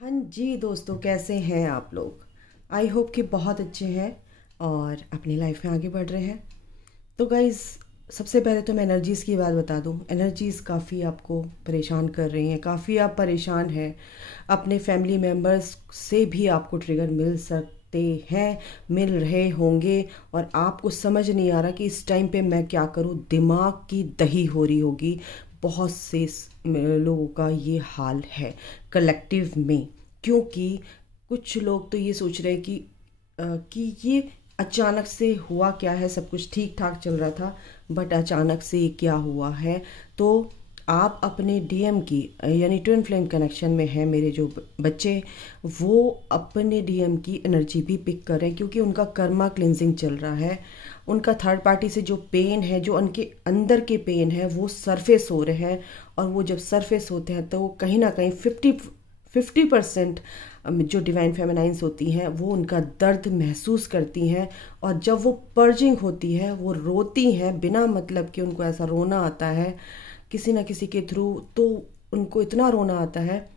हाँ जी दोस्तों, कैसे हैं आप लोग। आई होप कि बहुत अच्छे हैं और अपनी लाइफ में आगे बढ़ रहे हैं। तो गाइज़, सबसे पहले तो मैं एनर्जीज़ की बात बता दूं। एनर्जीज़ काफ़ी आपको परेशान कर रही हैं, काफ़ी आप परेशान हैं। अपने फैमिली मेम्बर्स से भी आपको ट्रिगर मिल सकते हैं, मिल रहे होंगे और आपको समझ नहीं आ रहा कि इस टाइम पे मैं क्या करूं। दिमाग की दही हो रही होगी। बहुत से लोगों का ये हाल है कलेक्टिव में, क्योंकि कुछ लोग तो ये सोच रहे हैं कि ये अचानक से हुआ क्या है। सब कुछ ठीक ठाक चल रहा था, बट अचानक से ये क्या हुआ है। तो आप अपने डीएम की, यानी ट्विन फ्लेम कनेक्शन में है मेरे जो बच्चे, वो अपने डीएम की एनर्जी भी पिक करें, क्योंकि उनका कर्मा क्लिनजिंग चल रहा है। उनका थर्ड पार्टी से जो पेन है, जो उनके अंदर के पेन है, वो सरफेस हो रहे हैं। और वो जब सरफेस होते हैं तो वो कहीं ना कहीं 50% जो डिवाइन फेमिनाइंस होती हैं वो उनका दर्द महसूस करती हैं। और जब वो पर्जिंग होती है, वो रोती हैं बिना मतलब कि। उनको ऐसा रोना आता है किसी ना किसी के थ्रू, तो उनको इतना रोना आता है,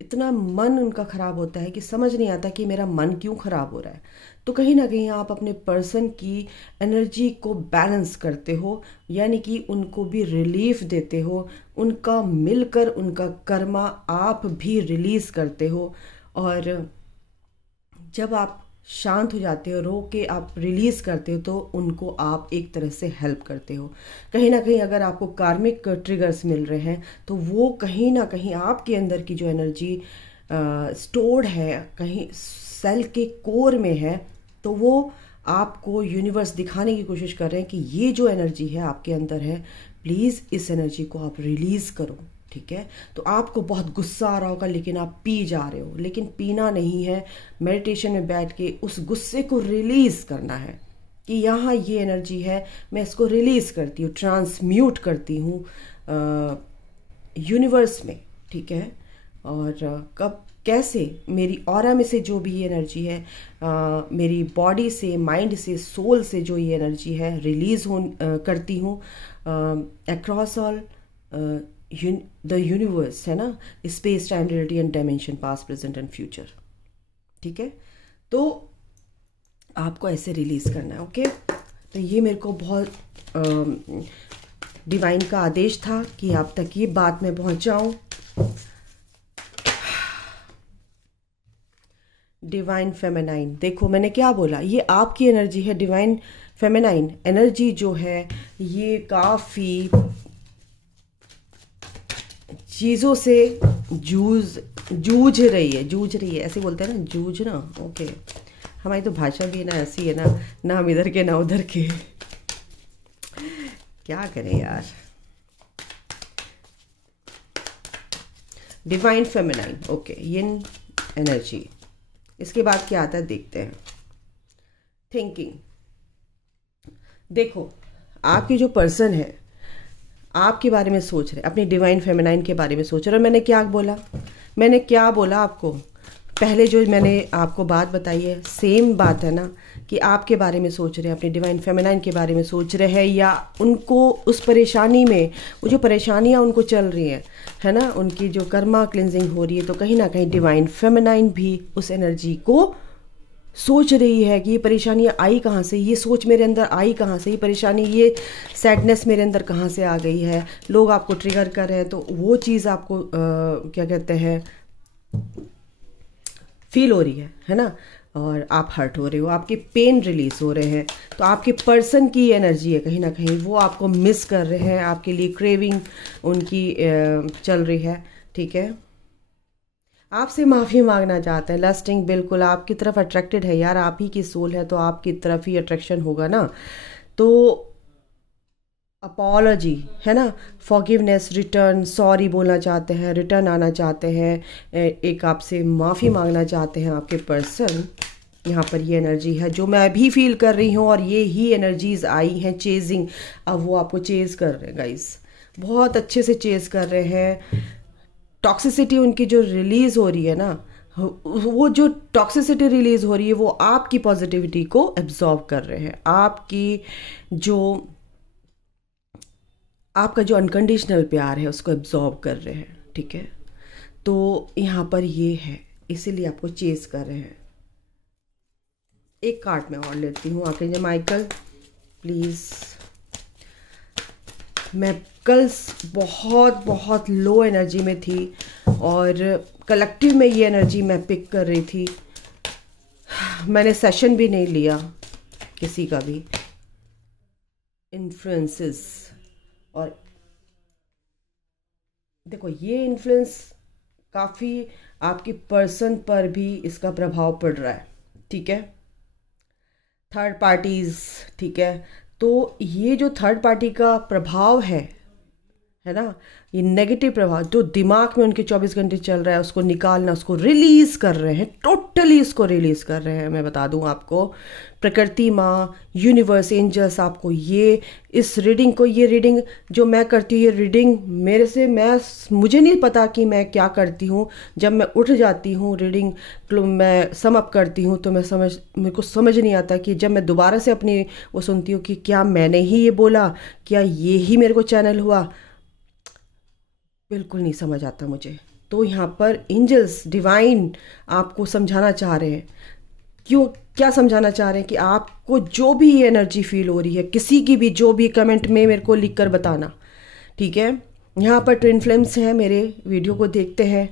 इतना मन उनका ख़राब होता है कि समझ नहीं आता कि मेरा मन क्यों ख़राब हो रहा है। तो कहीं ना कहीं आप अपने पर्सन की एनर्जी को बैलेंस करते हो, यानी कि उनको भी रिलीफ देते हो। उनका मिलकर उनका कर्मा आप भी रिलीज़ करते हो। और जब आप शांत हो जाते हो, रो के आप रिलीज़ करते हो, तो उनको आप एक तरह से हेल्प करते हो। कहीं ना कहीं अगर आपको कार्मिक ट्रिगर्स मिल रहे हैं, तो वो कहीं ना कहीं आपके अंदर की जो एनर्जी स्टोर्ड है, कहीं सेल के कोर में है, तो वो आपको यूनिवर्स दिखाने की कोशिश कर रहे हैं कि ये जो एनर्जी है आपके अंदर है, प्लीज़ इस एनर्जी को आप रिलीज़ करो। ठीक है। तो आपको बहुत गुस्सा आ रहा होगा, लेकिन आप पी जा रहे हो। लेकिन पीना नहीं है, मेडिटेशन में बैठ के उस गुस्से को रिलीज करना है कि यहाँ ये एनर्जी है, मैं इसको रिलीज करती हूँ, ट्रांसम्यूट करती हूँ यूनिवर्स में। ठीक है। और कब कैसे मेरी ऑरा में से जो भी ये एनर्जी है, मेरी बॉडी से, माइंड से, सोल से जो ये एनर्जी है रिलीज हो करती हूँ अक्रॉस ऑल द यूनिवर्स, है ना, space time reality and dimension, past present and future. ठीक है। तो आपको ऐसे रिलीज करना है। ओके। तो ये मेरे को बहुत डिवाइन का आदेश था कि आप तक ये बात मैं पहुंचाऊं। डिवाइन फेमिनाइन, देखो मैंने क्या बोला, ये आपकी एनर्जी है। डिवाइन फेमिनाइन एनर्जी जो है ये काफ़ी चीज़ों से जूझ रही है, ऐसे बोलते हैं ना, जूझना। ओके। हमारी तो भाषा भी ना ऐसी है ना, ना हम इधर के ना उधर के। क्या करें यार। डिवाइन फेमिनाइन, ओके, यिन एनर्जी। इसके बाद क्या आता है देखते हैं। थिंकिंग, देखो आपकी जो पर्सन है आपके बारे में सोच रहे, अपनी डिवाइन फेमिनाइन के बारे में सोच रहे। और मैंने क्या बोला आपको पहले, जो मैंने आपको बात बताई है, सेम बात है ना, कि आपके बारे में सोच रहे हैं, अपनी डिवाइन फेमिनाइन के बारे में सोच रहे हैं, या उनको उस परेशानी में, वो जो परेशानियां उनको चल रही हैं, है ना, उनकी जो कर्मा क्लिनजिंग हो रही है, तो कहीं ना कहीं डिवाइन फेमिनाइन भी उस एनर्जी को सोच रही है कि ये परेशानियाँ आई कहाँ से, ये सोच मेरे अंदर आई कहाँ से, ये परेशानी, ये सैडनेस मेरे अंदर कहाँ से आ गई है। लोग आपको ट्रिगर कर रहे हैं, तो वो चीज़ आपको क्या कहते हैं, फील हो रही है ना। और आप हर्ट हो रहे हो, आपके पेन रिलीज हो रहे हैं। तो आपके पर्सन की एनर्जी है, कहीं ना कहीं वो आपको मिस कर रहे हैं, आपके लिए क्रेविंग उनकी चल रही है। ठीक है। आपसे माफ़ी मांगना चाहते हैं, लस्टिंग, बिल्कुल आपकी तरफ अट्रैक्टेड है यार, आप ही की सोल है, तो आपकी तरफ ही अट्रैक्शन होगा ना। तो अपॉलॉजी, है ना, फॉरगिवनेस, रिटर्न, सॉरी बोलना चाहते हैं, रिटर्न आना चाहते हैं, एक आपसे माफ़ी मांगना चाहते हैं आपके पर्सन। यहाँ पर ये एनर्जी है जो मैं भी फील कर रही हूँ, और ये ही एनर्जीज आई हैं चेजिंग। अब वो आपको चेज कर रहे हैं गाइस, बहुत अच्छे से चेज कर रहे हैं। टॉक्सिसिटी उनकी जो रिलीज हो रही है ना, वो जो टॉक्सिसिटी रिलीज हो रही है, वो आपकी पॉजिटिविटी को एब्जॉर्ब कर रहे हैं। जो आपका जो अनकंडीशनल प्यार है उसको एब्जॉर्ब कर रहे हैं। ठीक है। तो यहाँ पर ये है इसीलिए आपको चेस कर रहे हैं। एक कार्ड मैं और लेती हूँ आर्कएंजल माइकल प्लीज़। मैं कल बहुत बहुत लो एनर्जी में थी और कलेक्टिव में ये एनर्जी मैं पिक कर रही थी। मैंने सेशन भी नहीं लिया किसी का भी, इन्फ्लुएंसेस। और देखो ये इन्फ्लुएंस काफ़ी आपकी पर्सन पर भी इसका प्रभाव पड़ रहा है, ठीक है, थर्ड पार्टीज़, ठीक है। तो ये जो थर्ड पार्टी का प्रभाव है ना, ये नेगेटिव प्रभाव जो दिमाग में उनके 24 घंटे चल रहा है, उसको निकालना, उसको रिलीज़ कर रहे हैं, टोटली इसको रिलीज़ कर रहे हैं। मैं बता दूं आपको, प्रकृति माँ, यूनिवर्स, एंजल्स आपको ये इस रीडिंग को, ये रीडिंग जो मैं करती हूँ, ये रीडिंग मेरे से मुझे नहीं पता कि मैं क्या करती हूँ। जब मैं उठ जाती हूँ, रीडिंग मैं सम अप करती हूँ, तो मेरे को समझ नहीं आता कि जब मैं दोबारा से अपनी वो सुनती हूँ कि क्या मैंने ही ये बोला, क्या ये ही मेरे को चैनल हुआ, बिल्कुल नहीं समझ आता मुझे। तो यहाँ पर एंजल्स डिवाइन आपको समझाना चाह रहे हैं। क्या समझाना चाह रहे हैं कि आपको जो भी ये एनर्जी फील हो रही है, किसी की भी जो भी, कमेंट में मेरे को लिख कर बताना, ठीक है। यहाँ पर ट्विन फ्लेम्स हैं, मेरे वीडियो को देखते हैं,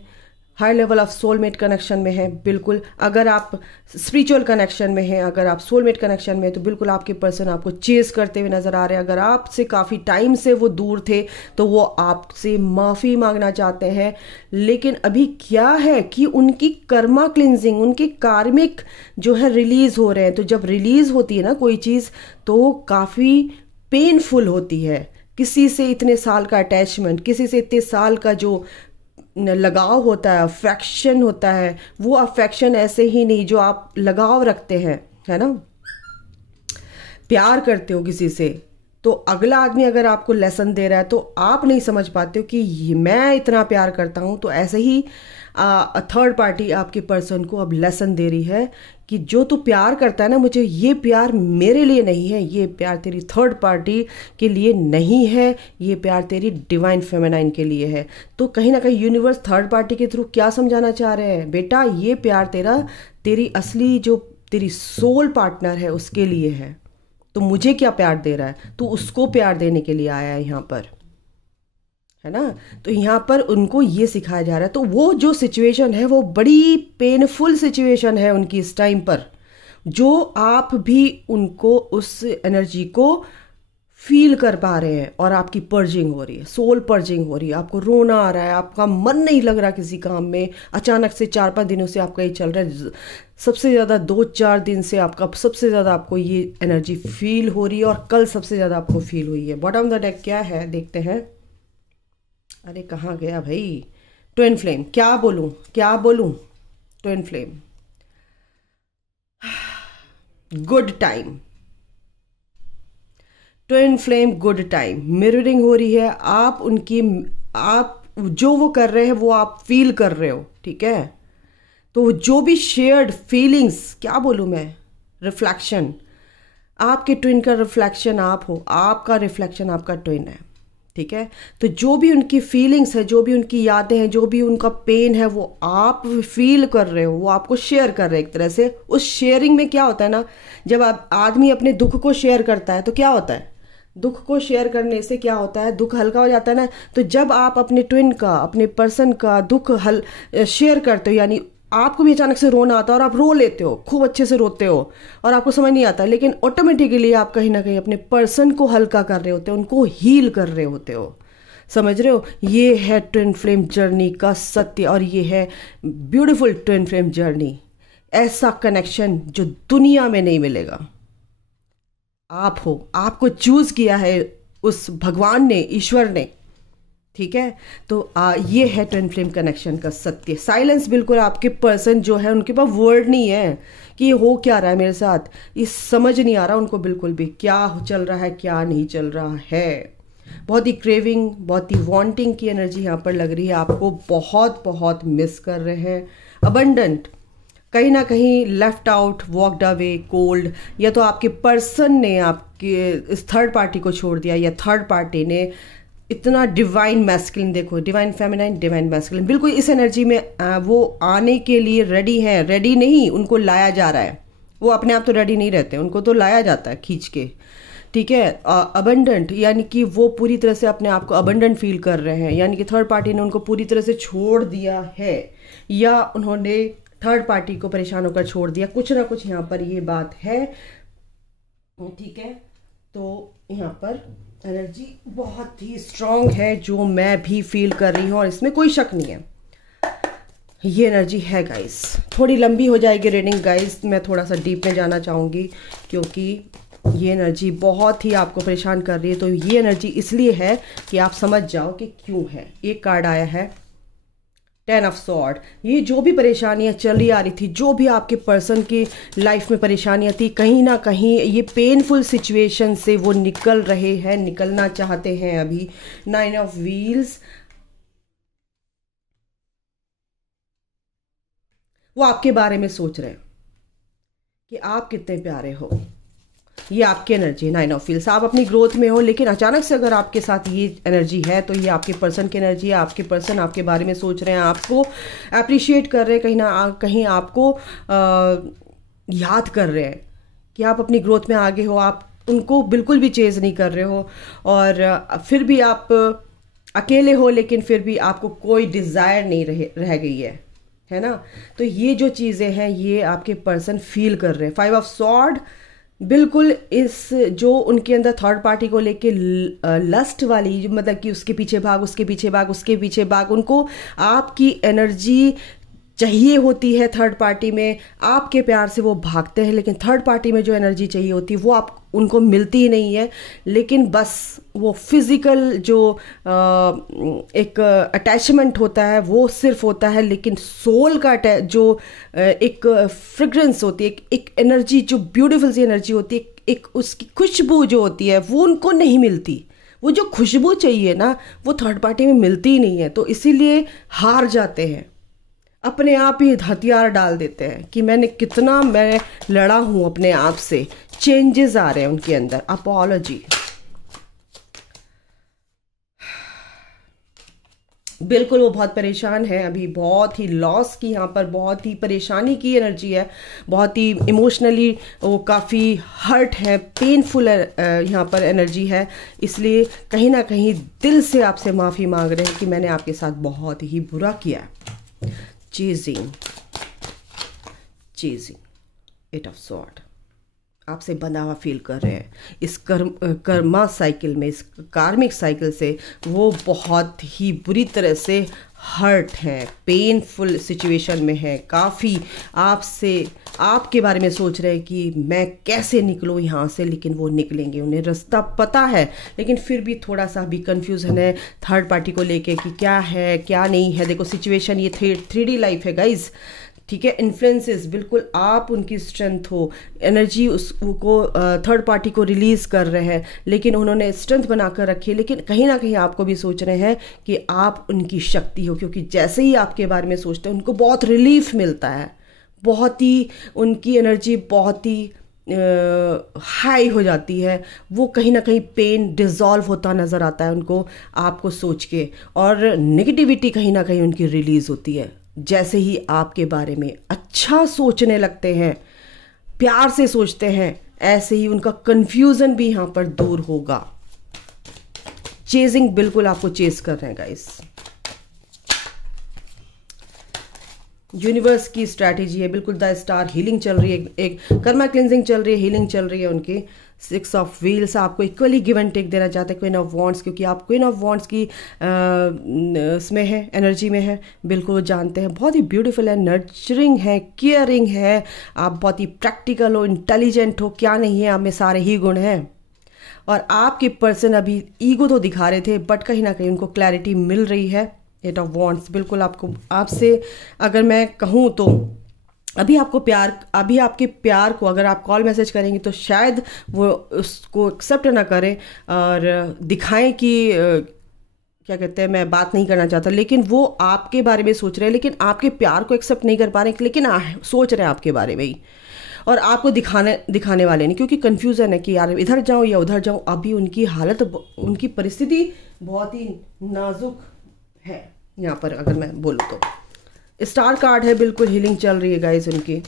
high level of soulmate connection में है। बिल्कुल अगर आप स्पिरिचुअल कनेक्शन में हैं, अगर आप सोलमेट कनेक्शन में हैं, तो बिल्कुल आपके पर्सन आपको चेस करते हुए नज़र आ रहे हैं। अगर आपसे काफ़ी टाइम से वो दूर थे तो वो आपसे माफ़ी मांगना चाहते हैं। लेकिन अभी क्या है कि उनकी कर्मा क्लिनजिंग, उनके कार्मिक जो है रिलीज़ हो रहे हैं। तो जब रिलीज़ होती है ना कोई चीज़, तो काफ़ी पेनफुल होती है। किसी से इतने साल का अटैचमेंट, किसी से इतने साल का जो लगाव होता है, अफेक्शन होता है, वो अफेक्शन ऐसे ही नहीं जो आप लगाव रखते हैं, है ना, प्यार करते हो किसी से, तो अगला आदमी अगर आपको लेसन दे रहा है तो आप नहीं समझ पाते हो कि मैं इतना प्यार करता हूँ। तो ऐसे ही थर्ड पार्टी आपके पर्सन को अब लेसन दे रही है कि जो तू प्यार करता है ना मुझे, ये प्यार मेरे लिए नहीं है, ये प्यार तेरी थर्ड पार्टी के लिए नहीं है, ये प्यार तेरी डिवाइन फेमिनाइन के लिए है। तो कहीं ना कहीं यूनिवर्स थर्ड पार्टी के थ्रू क्या समझाना चाह रहे हैं, बेटा ये प्यार तेरी असली जो तेरी सोल पार्टनर है उसके लिए है। तो मुझे क्या प्यार दे रहा है, तू उसको प्यार देने के लिए आया है यहाँ पर, है ना। तो यहाँ पर उनको ये सिखाया जा रहा है। तो वो जो सिचुएशन है वो बड़ी पेनफुल सिचुएशन है उनकी इस टाइम पर, जो आप भी उनको उस एनर्जी को फील कर पा रहे हैं। और आपकी पर्जिंग हो रही है, सोल पर्जिंग हो रही है, आपको रोना आ रहा है, आपका मन नहीं लग रहा किसी काम में, अचानक से 4-5 दिनों से आपका ये चल रहा है, सबसे ज़्यादा 2-4 दिन से आपका सबसे ज़्यादा आपको ये एनर्जी फील हो रही है, और कल सबसे ज़्यादा आपको फील हुई है। बॉटम द डेक क्या है देखते हैं। अरे कहाँ गया भाई, ट्विन फ्लेम, क्या बोलूं, twin flame, good time, twin flame good time, mirroring हो रही है। आप जो वो कर रहे हैं वो आप फील कर रहे हो, ठीक है। तो जो भी शेयर्ड फीलिंग्स, क्या बोलूं मैं, रिफ्लेक्शन, आपके ट्विन का रिफ्लेक्शन आप हो, आपका रिफ्लेक्शन आपका ट्विन है, ठीक है। तो जो भी उनकी फीलिंग्स है, जो भी उनकी यादें हैं, जो भी उनका पेन है, वो आप फील कर रहे हो, वो आपको शेयर कर रहे हैं एक तरह से। उस शेयरिंग में क्या होता है ना, जब आदमी अपने दुख को शेयर करता है तो क्या होता है, दुख को शेयर करने से क्या होता है, दुख हल्का हो जाता है ना। तो जब आप अपने ट्विन का, अपने पर्सन का दुख शेयर करते हो, यानी आपको भी अचानक से रोना आता है और आप रो लेते हो, खूब अच्छे से रोते हो और आपको समझ नहीं आता, लेकिन ऑटोमेटिकली आप कहीं ना कहीं अपने पर्सन को हल्का कर रहे होते हो, उनको हील कर रहे होते हो, समझ रहे हो। ये है ट्विन फ्लेम जर्नी का सत्य, और ये है ब्यूटीफुल ट्विन फ्लेम जर्नी। ऐसा कनेक्शन जो दुनिया में नहीं मिलेगा। आप हो, आपको चूज किया है उस भगवान ने, ईश्वर ने, ठीक है। तो ये है ट्विन फ्लेम कनेक्शन का सत्य। साइलेंस, बिल्कुल आपके पर्सन जो है उनके पास वर्ड नहीं है कि ये हो क्या रहा है मेरे साथ, ये समझ नहीं आ रहा उनको बिल्कुल भी, क्या चल रहा है क्या नहीं चल रहा है। बहुत ही क्रेविंग, बहुत ही वांटिंग की एनर्जी यहाँ पर लग रही है, आपको बहुत बहुत मिस कर रहे हैं। अबंडेंट, कहीं ना कहीं left out, walked away, cold, या तो आपके पर्सन ने आपके इस थर्ड पार्टी को छोड़ दिया, या थर्ड पार्टी ने इतना डिवाइन मैस्कुलिन, देखो डिवाइन फेमिनाइन, डिवाइन मैस्कुलिन, बिल्कुल इस एनर्जी में वो आने के लिए रेडी है। रेडी नहीं, उनको लाया जा रहा है। वो अपने आप तो रेडी नहीं रहते, उनको तो लाया जाता है खींच के, ठीक है। अबंडेंट यानी कि वो पूरी तरह से अपने आप को अबंडेंट फील कर रहे हैं, यानी कि थर्ड पार्टी ने उनको पूरी तरह से छोड़ दिया है, या उन्होंने थर्ड पार्टी को परेशान होकर छोड़ दिया। कुछ ना कुछ यहाँ पर ये बात है, ठीक है। तो यहाँ पर एनर्जी बहुत ही स्ट्रांग है, जो मैं भी फील कर रही हूँ, और इसमें कोई शक नहीं है। ये एनर्जी है गाइस। थोड़ी लंबी हो जाएगी रीडिंग गाइस, मैं थोड़ा सा डीप में जाना चाहूँगी, क्योंकि ये एनर्जी बहुत ही आपको परेशान कर रही है। तो ये एनर्जी इसलिए है कि आप समझ जाओ कि क्यों है। एक कार्ड आया है 10 ऑफ सॉर्ड। ये जो भी परेशानियां चली आ रही थी, जो भी आपके पर्सन की लाइफ में परेशानियां थी, कहीं ना कहीं ये पेनफुल सिचुएशन से वो निकल रहे हैं, निकलना चाहते हैं अभी। 9 ऑफ व्हील्स, वो आपके बारे में सोच रहे हैं कि आप कितने प्यारे हो। ये आपकी एनर्जी है 9 ऑफ व्हील्स। आप अपनी ग्रोथ में हो, लेकिन अचानक से अगर आपके साथ ये एनर्जी है तो ये आपके पर्सन की एनर्जी है। आपके पर्सन आपके बारे में सोच रहे हैं, आपको अप्रिशिएट कर रहे हैं, कहीं ना कहीं आपको याद कर रहे हैं कि आप अपनी ग्रोथ में आगे हो। आप उनको बिल्कुल भी चेज़ नहीं कर रहे हो, और फिर भी आप अकेले हो, लेकिन फिर भी आपको कोई डिज़ायर नहीं रह गई है ना। तो ये जो चीज़ें हैं ये आपके पर्सन फील कर रहे हैं। 5 ऑफ सॉर्ड, बिल्कुल इस जो उनके अंदर थर्ड पार्टी को लेके लस्ट वाली, मतलब कि उसके पीछे भाग, उसके पीछे भाग, उसके पीछे भाग, उनको आपकी एनर्जी चाहिए होती है। थर्ड पार्टी में आपके प्यार से वो भागते हैं, लेकिन थर्ड पार्टी में जो एनर्जी चाहिए होती है वो आप उनको मिलती ही नहीं है। लेकिन बस वो फिज़िकल जो एक अटैचमेंट होता है वो सिर्फ होता है, लेकिन सोल का जो एक फ्रेग्रेंस होती है, एक एनर्जी जो ब्यूटीफुल सी एनर्जी होती है, एक उसकी खुशबू जो होती है वो उनको नहीं मिलती। वो जो खुशबू चाहिए ना वो थर्ड पार्टी में मिलती ही नहीं है। तो इसीलिए हार जाते हैं, अपने आप ही हथियार डाल देते हैं कि मैं लड़ा हूं अपने आप से। चेंजेस आ रहे हैं उनके अंदर। अपॉलॉजी, बिल्कुल वो बहुत परेशान है अभी, बहुत ही लॉस की, यहाँ पर बहुत ही परेशानी की एनर्जी है, बहुत ही इमोशनली वो काफ़ी हर्ट है, पेनफुल यहाँ पर एनर्जी है। इसलिए कहीं ना कहीं दिल से आपसे माफ़ी मांग रहे हैं कि मैंने आपके साथ बहुत ही बुरा किया। चेजिंग, एट ऑफ सॉर्ड, आपसे बंधा हुआ फील कर रहे हैं। इस कर्मा साइकिल में, इस कार्मिक साइकिल से वो बहुत ही बुरी तरह से हर्ट हैं, पेनफुल सिचुएशन में है, काफ़ी आपके बारे में सोच रहे हैं कि मैं कैसे निकलूँ यहाँ से, लेकिन वो निकलेंगे। उन्हें रास्ता पता है, लेकिन फिर भी थोड़ा सा भी कंफ्यूजन है थर्ड पार्टी को लेके कि क्या है क्या नहीं है। देखो सिचुएशन ये 3D लाइफ है गाइज, ठीक है। इन्फ्लुएंसेस, बिल्कुल आप उनकी स्ट्रेंथ हो, एनर्जी उसको थर्ड पार्टी को रिलीज़ कर रहे हैं, लेकिन उन्होंने स्ट्रेंथ बनाकर रखी है। लेकिन कहीं ना कहीं आपको भी सोच रहे हैं कि आप उनकी शक्ति हो, क्योंकि जैसे ही आपके बारे में सोचते हैं उनको बहुत रिलीफ मिलता है, बहुत ही उनकी एनर्जी बहुत ही हाई हो जाती है। वो कहीं ना कहीं पेन डिज़ोल्व होता नज़र आता है उनको आपको सोच के, और नेगेटिविटी कहीं ना कहीं उनकी रिलीज़ होती है। जैसे ही आपके बारे में अच्छा सोचने लगते हैं, प्यार से सोचते हैं, ऐसे ही उनका कंफ्यूजन भी यहाँ पर दूर होगा। चेजिंग, बिल्कुल आपको चेज कर रहे हैं गाइस। यूनिवर्स की स्ट्रैटेजी है, बिल्कुल द स्टार, हीलिंग चल रही है, एक कर्मा क्लिनजिंग चल रही है, हीलिंग चल रही है उनकी। 6 ऑफ व्हील्स आपको इक्वली गिव एंड टेक देना चाहते हैं क्वीन ऑफ वॉन्ड्स, क्योंकि आप क्वीन ऑफ वॉन्ड्स की इसमें है, एनर्जी में है। बिल्कुल जानते हैं, बहुत ही ब्यूटीफुल है, नर्चरिंग है, केयरिंग है, आप बहुत ही प्रैक्टिकल हो, इंटेलिजेंट हो, क्या नहीं है, आप में सारे ही गुण हैं। और आपके पर्सन अभी ईगो तो दिखा रहे थे, बट कहीं ना कहीं उनको क्लैरिटी मिल रही है। 8 ऑफ वॉन्ड्स, बिल्कुल आपसे अगर मैं कहूँ तो अभी आपके प्यार को अगर आप कॉल मैसेज करेंगे तो शायद वो उसको एक्सेप्ट ना करें और दिखाएं कि क्या कहते हैं, मैं बात नहीं करना चाहता, लेकिन वो आपके बारे में सोच रहे हैं, लेकिन आपके प्यार को एक्सेप्ट नहीं कर पा रहे हैं, लेकिन सोच रहे हैं आपके बारे में ही, और आपको दिखाने वाले नहीं, क्योंकि कन्फ्यूज़न है कि यार इधर जाऊँ या उधर जाऊँ। अभी उनकी हालत, उनकी परिस्थिति बहुत ही नाजुक है। यहाँ पर अगर मैं बोलूँ तो स्टार कार्ड है, बिल्कुल हीलिंग चल रही है गाइस उनकी।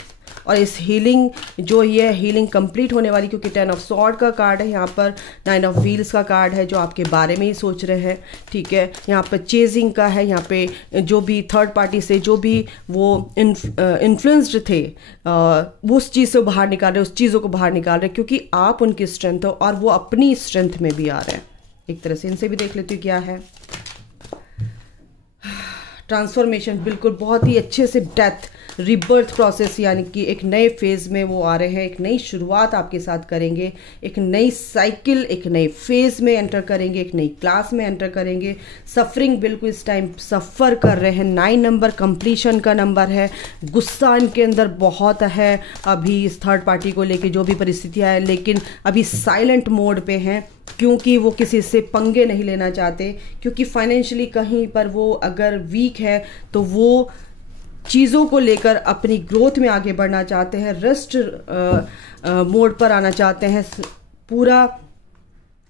और इस हीलिंग जो ये हीलिंग कंप्लीट होने वाली, क्योंकि 10 ऑफ सॉर्ड का कार्ड है, यहाँ पर 9 ऑफ व्हील्स का कार्ड है, जो आपके बारे में ही सोच रहे हैं, ठीक है। यहाँ पर चेजिंग का है, यहाँ पे जो भी थर्ड पार्टी से जो भी वो इन्फ्लुएंस्ड थे वो उस चीज़ से बाहर निकाल रहे, उस चीज़ों को बाहर निकाल रहे, क्योंकि आप उनकी स्ट्रेंथ हो और वो अपनी स्ट्रेंथ में भी आ रहे हैं। एक तरह से इनसे भी देख लेती हूँ क्या है। ट्रांसफॉर्मेशन, बिल्कुल बहुत ही अच्छे से डेथ रिबर्थ प्रोसेस, यानी कि एक नए फेज़ में वो आ रहे हैं, एक नई शुरुआत आपके साथ करेंगे, एक नई साइकिल, एक नए फेज़ में एंटर करेंगे, एक नई क्लास में एंटर करेंगे। सफरिंग बिल्कुल इस टाइम सफ़र कर रहे हैं। 9 नंबर कंप्लीशन का नंबर है। गुस्सा इनके अंदर बहुत है अभी इस थर्ड पार्टी को लेके, जो भी परिस्थितियाँ है, लेकिन अभी साइलेंट मोड पे हैं, क्योंकि वो किसी से पंगे नहीं लेना चाहते, क्योंकि फाइनेंशियली कहीं पर वो अगर वीक है तो वो चीज़ों को लेकर अपनी ग्रोथ में आगे बढ़ना चाहते हैं, रेस्ट मोड पर आना चाहते हैं। पूरा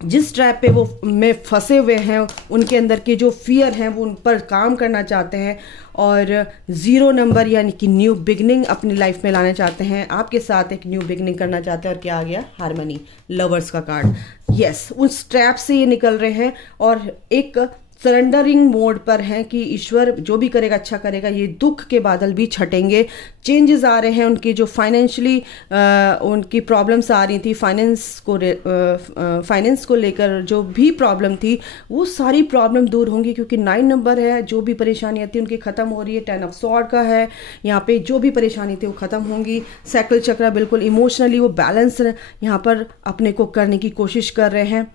जिस ट्रैप पे वो में फंसे हुए हैं, उनके अंदर के जो फियर हैं वो उन पर काम करना चाहते हैं, और 0 नंबर यानी कि न्यू बिगनिंग अपनी लाइफ में लाना चाहते हैं। आपके साथ एक न्यू बिगनिंग करना चाहते हैं। और क्या आ गया? हार्मनी, लवर्स का कार्ड। यस, उस ट्रैप से ये निकल रहे हैं और एक सरेंडरिंग मोड पर हैं कि ईश्वर जो भी करेगा अच्छा करेगा। ये दुख के बादल भी छटेंगे। चेंजेस आ रहे हैं उनकी, जो फाइनेंशियली उनकी प्रॉब्लम्स आ रही थी, फाइनेंस को लेकर जो भी प्रॉब्लम थी, वो सारी प्रॉब्लम दूर होंगी, क्योंकि 9 नंबर है। जो भी परेशानियाँ थी उनकी ख़त्म हो रही है। 10 ऑफ सॉर्ड का है, यहाँ पे जो भी परेशानी थी वो ख़त्म होंगी। साइकिल चक्र बिल्कुल इमोशनली वो बैलेंस यहाँ पर अपने को करने की कोशिश कर रहे हैं,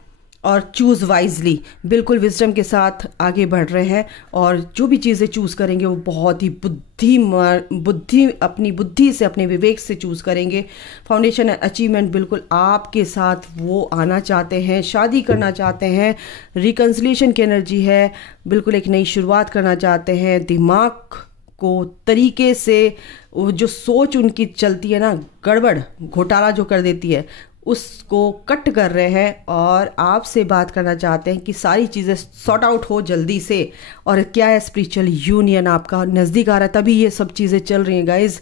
और चूज़ वाइजली, बिल्कुल विजडम के साथ आगे बढ़ रहे हैं। और जो भी चीज़ें चूज़ करेंगे वो बहुत ही अपनी बुद्धि से, अपने विवेक से चूज़ करेंगे। फाउंडेशन एंड अचीवमेंट बिल्कुल आपके साथ वो आना चाहते हैं, शादी करना चाहते हैं। रिकन्सिलिएशन की एनर्जी है, बिल्कुल एक नई शुरुआत करना चाहते हैं। दिमाग को तरीके से, वो जो सोच उनकी चलती है ना, गड़बड़ घोटाला जो कर देती है, उसको कट कर रहे हैं और आपसे बात करना चाहते हैं कि सारी चीज़ें सॉर्ट आउट हो जल्दी से। और क्या है? स्पिरिचुअल यूनियन आपका नज़दीक आ रहा है, तभी ये सब चीज़ें चल रही हैं गाइज़।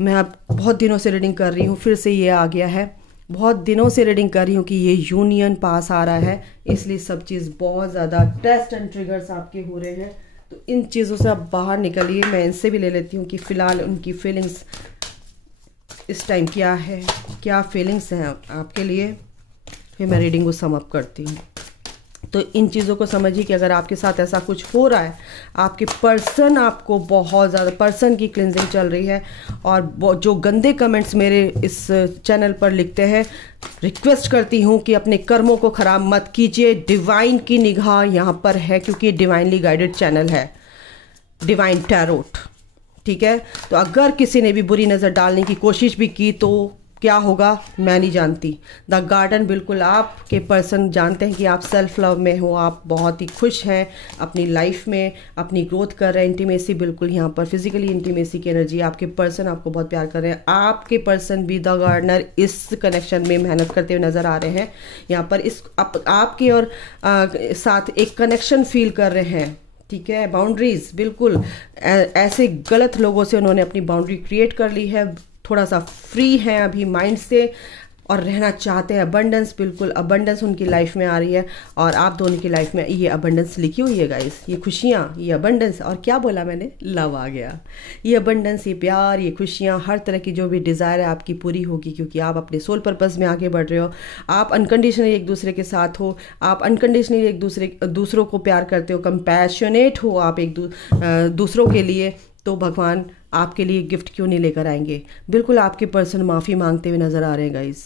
मैं अब बहुत दिनों से रीडिंग कर रही हूँ, फिर से ये आ गया है। बहुत दिनों से रीडिंग कर रही हूँ कि ये यूनियन पास आ रहा है, इसलिए सब चीज़ बहुत ज़्यादा टेस्ट एंड ट्रिगर्स आपके हो रहे हैं। तो इन चीज़ों से आप बाहर निकलिए। मैं इनसे भी ले लेती हूँ कि फ़िलहाल उनकी फीलिंग्स इस टाइम क्या है, क्या फीलिंग्स हैं आपके लिए, फिर मैं रीडिंग को सम अप करती हूँ। तो इन चीज़ों को समझिए कि अगर आपके साथ ऐसा कुछ हो रहा है, आपके पर्सन आपको बहुत ज़्यादा, पर्सन की क्लिनजिंग चल रही है, और जो गंदे कमेंट्स मेरे इस चैनल पर लिखते हैं, रिक्वेस्ट करती हूँ कि अपने कर्मों को ख़राब मत कीजिए। डिवाइन की निगाह यहाँ पर है, क्योंकि ये डिवाइनली गाइडेड चैनल है, डिवाइन टैरोट, ठीक है। तो अगर किसी ने भी बुरी नज़र डालने की कोशिश भी की तो क्या होगा मैं नहीं जानती। द गार्डन, बिल्कुल आपके पर्सन जानते हैं कि आप सेल्फ लव में हो, आप बहुत ही खुश हैं अपनी लाइफ में, अपनी ग्रोथ कर रहे हैं। इंटीमेसी, बिल्कुल यहाँ पर फिजिकली इंटीमेसी की एनर्जी, आपके पर्सन आपको बहुत प्यार कर रहे हैं। आपके पर्सन भी द गार्डनर इस कनेक्शन में मेहनत करते हुए नज़र आ रहे हैं। यहाँ पर इस आपके और साथ एक कनेक्शन फील कर रहे हैं, ठीक है। बाउंड्रीज, बिल्कुल ऐसे गलत लोगों से उन्होंने अपनी बाउंड्री क्रिएट कर ली है। थोड़ा सा फ्री है अभी माइंड से, और रहना चाहते हैं। अबंडेंस, बिल्कुल अबंडेंस उनकी लाइफ में आ रही है, और आप दोनों की लाइफ में ये अबंडेंस लिखी हुई है गाइस। ये खुशियाँ, ये अबंडेंस, और क्या बोला मैंने? लव आ गया। ये अबंडेंस, ये प्यार, ये खुशियाँ, हर तरह की जो भी डिज़ायर है आपकी पूरी होगी, क्योंकि आप अपने सोल पर्पस में आगे बढ़ रहे हो। आप अनकंडीशनली एक दूसरे के साथ हो, आप अनकंडीशनली एक दूसरों को प्यार करते हो, कंपैशनेट हो आप एक दूसरों के लिए। तो भगवान आपके लिए गिफ्ट क्यों नहीं लेकर आएंगे? बिल्कुल आपके पर्सन माफ़ी मांगते हुए नज़र आ रहे हैं गाइस,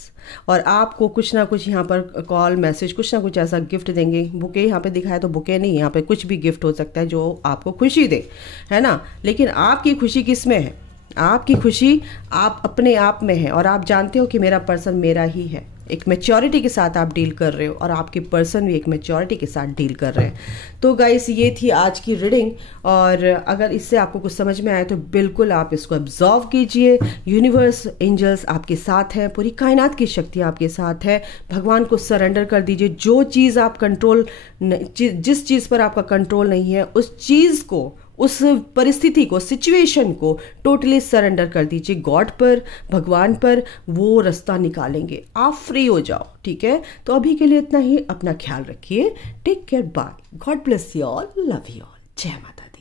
और आपको कुछ ना कुछ यहाँ पर कॉल, मैसेज, कुछ ना कुछ ऐसा गिफ्ट देंगे। बुके यहाँ पे दिखाया तो बुके नहीं, यहाँ पे कुछ भी गिफ्ट हो सकता है जो आपको खुशी दे, है ना। लेकिन आपकी खुशी किस में है? आपकी खुशी आप अपने आप में है, और आप जानते हो कि मेरा पर्सन मेरा ही है, एक मैच्योरिटी के साथ आप डील कर रहे हो और आपके पर्सन भी एक मैच्योरिटी के साथ डील कर रहे हैं। तो गाइस ये थी आज की रीडिंग, और अगर इससे आपको कुछ समझ में आए तो बिल्कुल आप इसको ऑब्जर्व कीजिए। यूनिवर्स, एंजल्स आपके साथ हैं, पूरी कायनात की शक्ति आपके साथ है। भगवान को सरेंडर कर दीजिए। जो चीज़ आप कंट्रोल, जिस चीज़ पर आपका कंट्रोल नहीं है, उस चीज़ को, उस परिस्थिति को, सिचुएशन को टोटली सरेंडर कर दीजिए गॉड पर, भगवान पर। वो रास्ता निकालेंगे, आप फ्री हो जाओ। ठीक है, तो अभी के लिए इतना ही। अपना ख्याल रखिए। Take care, bye, God bless you all, love you all, जय माता दी।